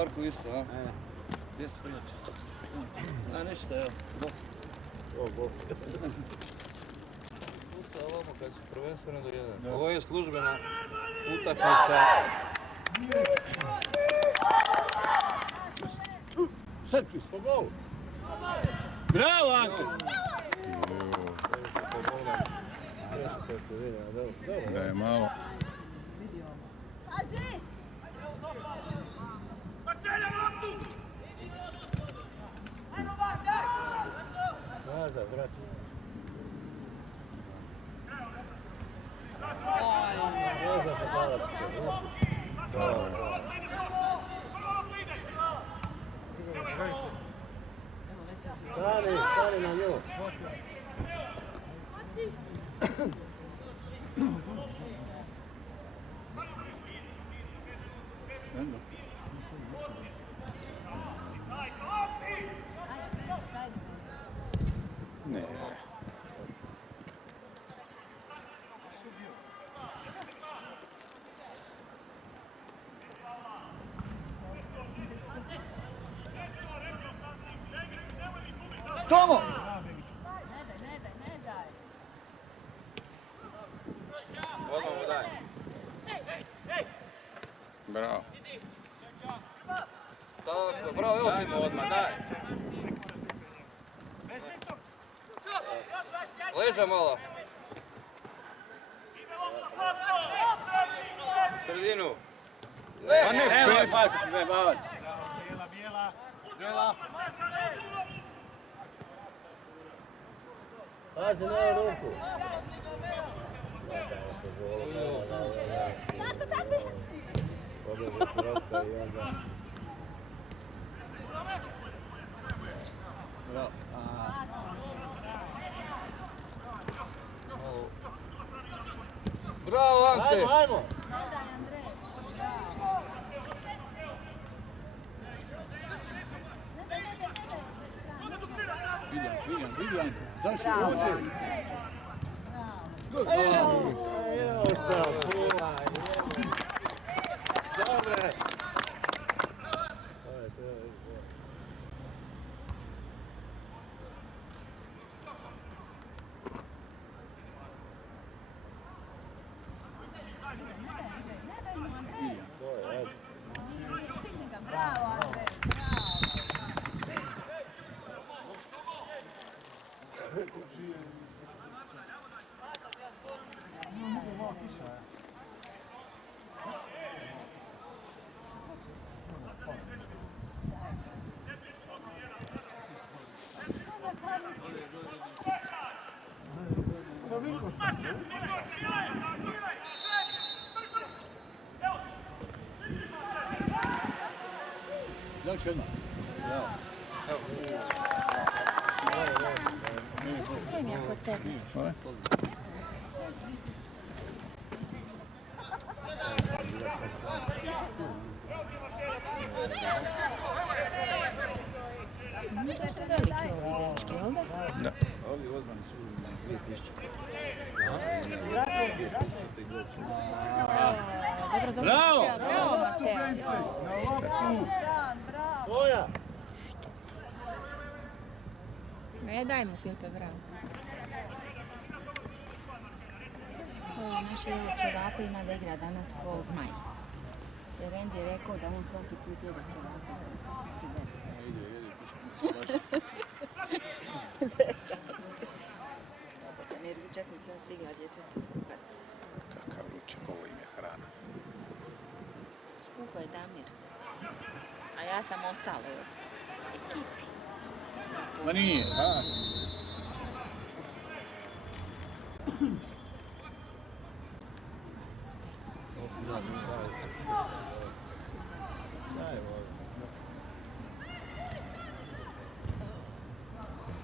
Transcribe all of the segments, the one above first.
Marko isto, a? Gdje se prijatelj? A ništa, evo. Bok. Puca ovamo kad su prvenstveno do 1. Ovo je službena utakmica. Sad Kris, po golu. Bravo, Ante! Da je malo. Nazad, vraćaj. Nazad, podavac se. Stani na nju. Ne. Tomo! Ne daj. Odmah mu daj. Bravo. Tako, bravo, evo ti mu odmah, daj. Leža malo. Sredinu. Pa ne, pet. Bijela. Pazi na ruku. Tako je. Pobježe krotka i onda... Bravo. Bravo, Ante! Ajmo! Ne daj, Andrej. Vidi, Ante. Zašto? Bravo. Evo šta, fula, dobre! Ne daj mu, Andrej. To je, ajde. Stigni ga, bravo, Andrej. Još jedno. Sve mi je kod tebe. Hvala. To veliki ovi dečki, jel da? Da. Ovi odmani su na 2000. Dobro, Bravo! Bravo, Mateo. Tvoja! Ne daj mu, Filipe, bravo. Naš Evo Čevape ima da igra danas ko zmaj. Jer Andy je rekao da on svaki put jede Čevape za cigaret. Zesam se. Jer ručak nisam stigla djetetu skuhati. Kakav ručak, ovo im je hrana. Skuhao je Damir. A ja sam ostala u ekipi. Ma nije.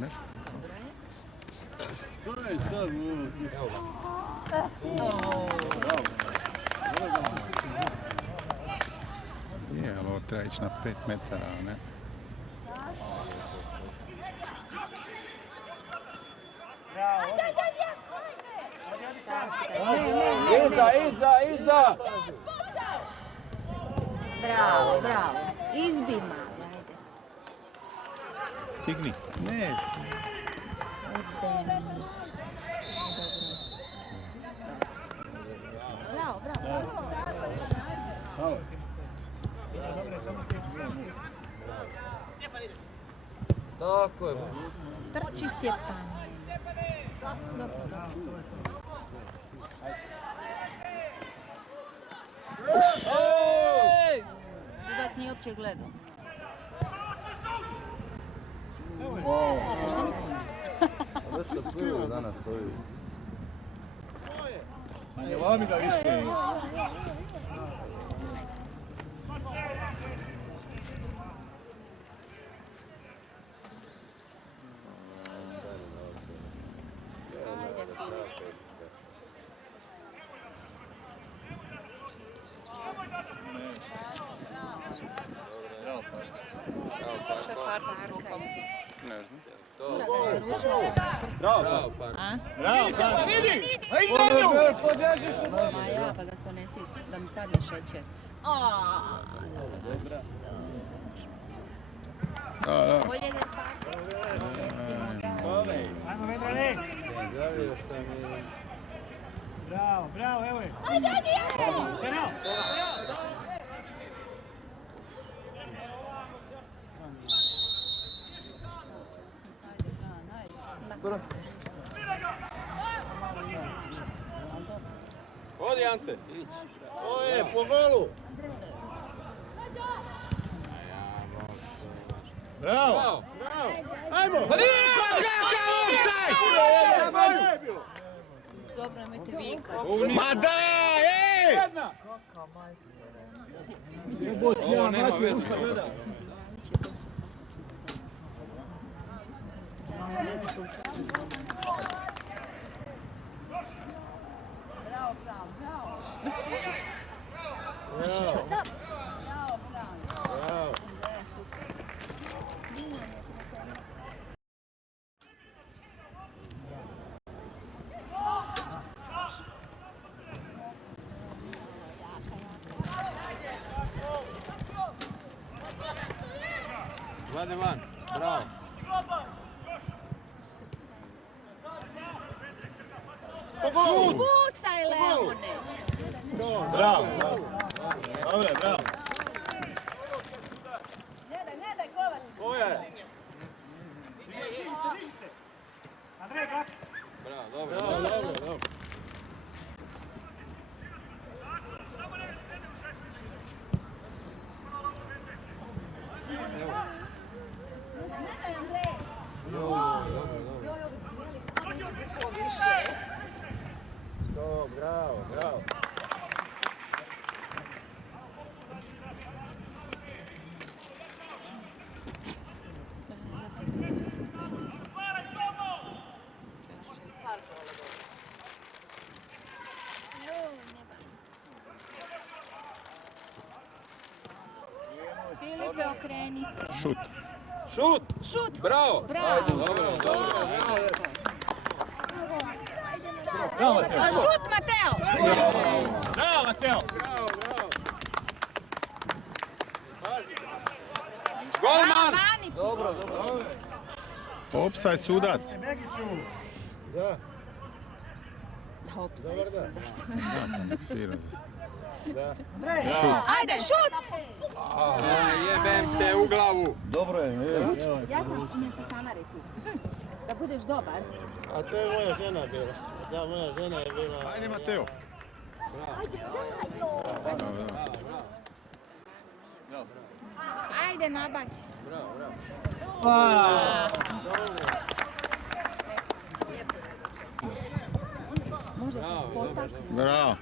Ne? Dobro je. To je sad, evo ga. Je, ali ovo treba ići na 5 metara, a ne? Iza! Bravo, bravo. Izbi mali, ajde. Stigni. Ne. Ebe. Bravo, bravo. Tako je. Trči Stjepan. Dobro, dobro. Sudac nije uopće gledao. Već se skriva danas stoji. Ne vami ga više. Ajde, Filip. Ne znam. Cura ga zaručila. Bravo, A? Bravo, pa vidi! Ma ja, pa da se ne svi, da mi padne šećer. Bolje da tako. Jesi mu dao. Ajmo, Vedrane! Zavio sam i... Bravo, bravo, evo je. Penal! Odi Ante! Ovo je, po golu! Bravo! Ajmo! Dobro, nemojte vikati. Ma da, ej! Ovo nema veze. Vade van, bravo. Pucaj, Leone! Bravo! Dobro, bravo! Ovo je. Andrej, brač! Bravo, dobro, dobro, dobro. Bravo, bravo. Filipe, okreni se. Šut. Šut! Šut! Bravo! Bravo! Dobro, dobro, bravo. Bravo, Mateo! Šut, Mateo! Bravo, Mateo! Bravo, bravo. Golman! Vani! Dobro, dobro. Offside sudac. Begiću! Da, Opsaj dobar dan. sudac. Da, pa nek svira za Da. Ajde, šut! Jebem te u glavu. Dobro je. Ja sam umjesto kamere tu. Da budeš dobar. A to je moja žena bila. Da, moja žena je bila... Ajde, Mateo. Ajde, nabaci se. Bravo, bravo. Može se spotaknuti. Bravo.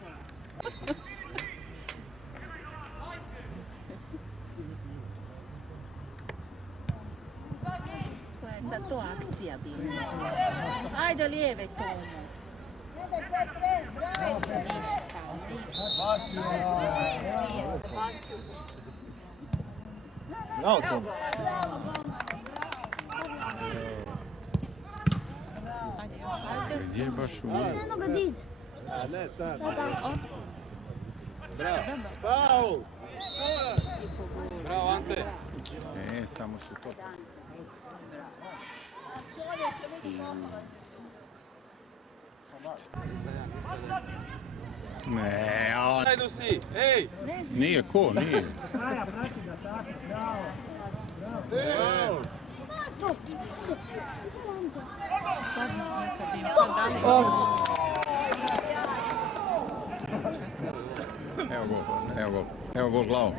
Koja je sad to akcija bila? Ajde, lijeve Tomo. Slije se, bacio. Bravo, Tom! Ajde, Gdje je baš u... A ne, ta. Bravo. Bravo. Faul! po golu. Bravo, Ante. Samo su to. Ne, a Ajdu si, ej! nije ko, nije. Sad neka bi im sad dali. Evo gol glavom.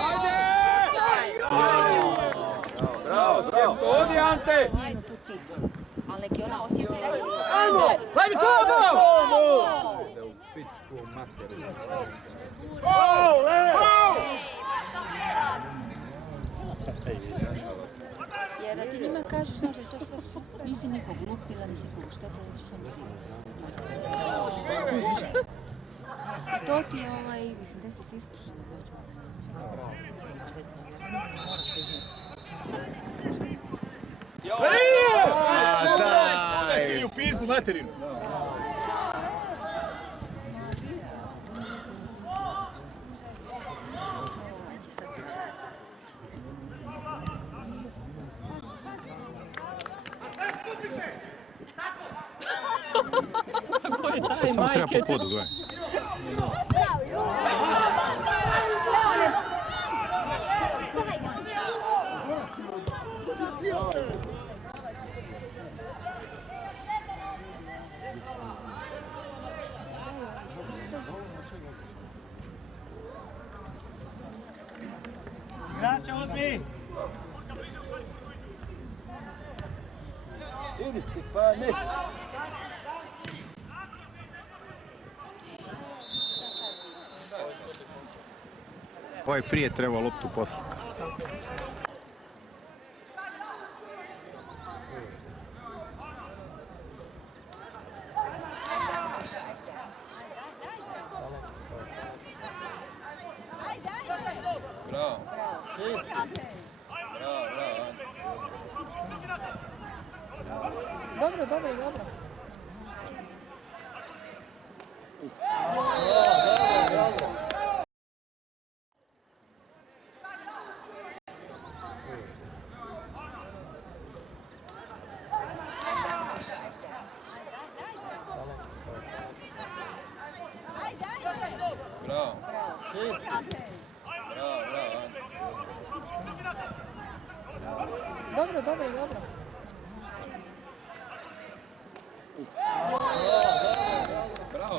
Ajde. Bravo, Skepko, odi Ante! Njenu tu cifru. Ali neki ona osjeti da je... Ajde, to! Jer da ti njima kažeš, znaš da je to sve super, nisi nikog lupila, nisi nikog šteta, znači sam si... I to ti je mislim da si se iskušala, znači Daj! U pizdu materinu. Sad samo treba po podu, gledaj. Igrače, uzmi! Idi Stipane! Ovaj prije treba loptu poslati. Bravo. Dobro. Bravo. Dobro.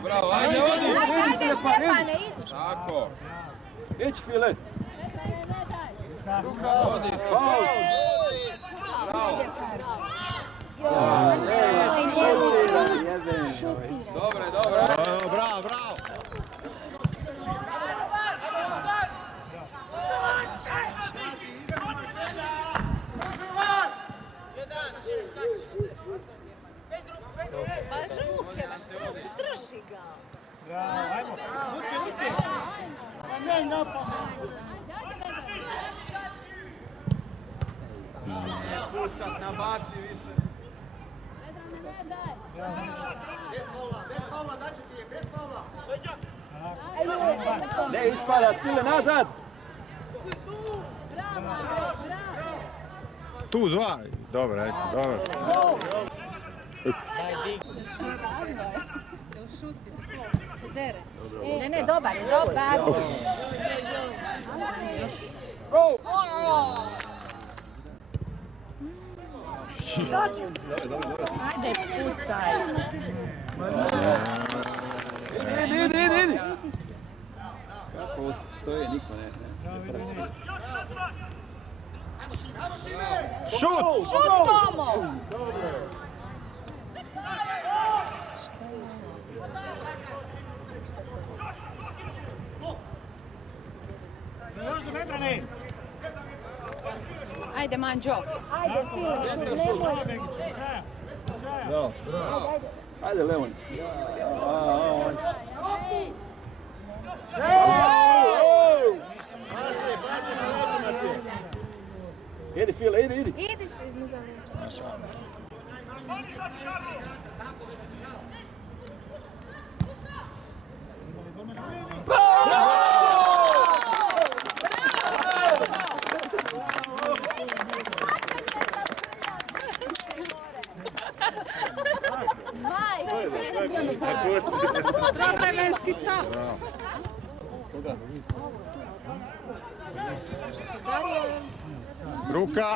Bravo, ajde, odi! Ajde, Stefane, idi! Tako. Ići File! Odi, faul! Dobro. Bravo! Drži ga! Ajmo, Luci! Ne, napad! Pucat, nabaci više. Ne ispada, File nazad! Tu dva. Dobro, ajde, dobro. Ne, dobar je, dobar. Ajde, pucaj. Idi! Kako stoje, niko ne. Šut! Šut, Tomo! Ajde, Manđo. Ajde, File, šut, nemoj. Ajde, Leon. Idi, File, idi. Idi se mu za leđa. Bravo! si taf. Bravo. Koga? Ruka!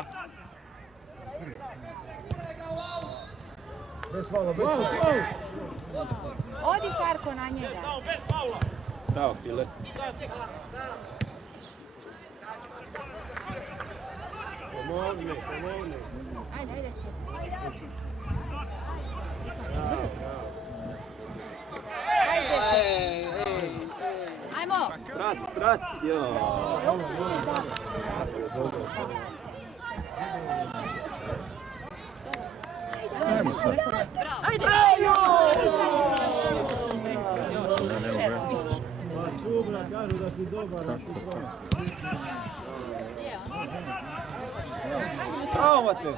Odi Farko na njega. Bravo, File. Pomogni. Ajde se. Ajde se. Ajmo. Prat, jo. Ajmo sad. Ajde. Bravo, Mate.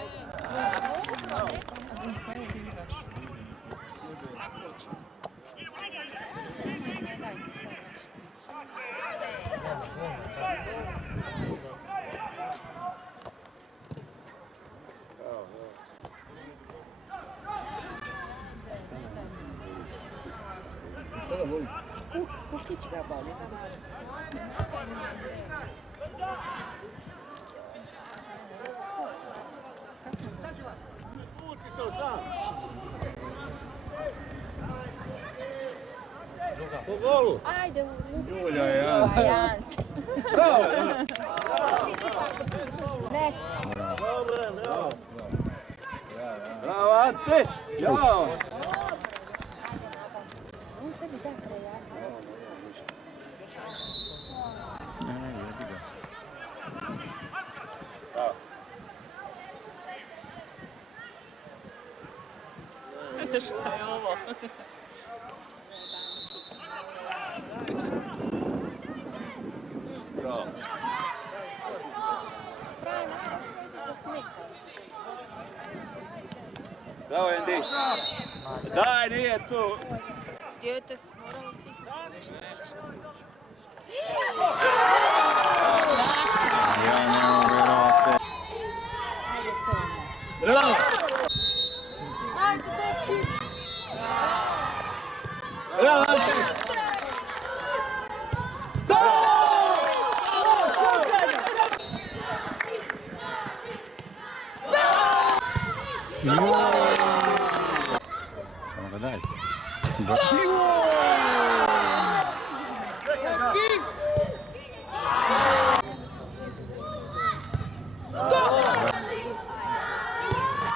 Kukić ga boli. Puci to sam. Po golu. Ajde, Julja je, ja. Vajan. Bravo. Ne, Bravo. Bravo, Ante. Jao. on sebi da prejavio. Ne, jebi ga. Šta je ovo? Bravo. Fran, ajde se smika. Bravo, Andy. Daj, nije tu. Dijete moramo stisnuti. Ja ne mogu vjerovati. Ajde to. Bravo. Ajde, Beki. Bravo, Ante. Samo ga daj.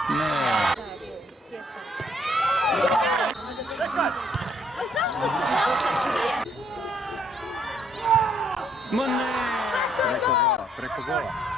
Ne. A zašto se Belčan krije? Ma ne! Preko gola.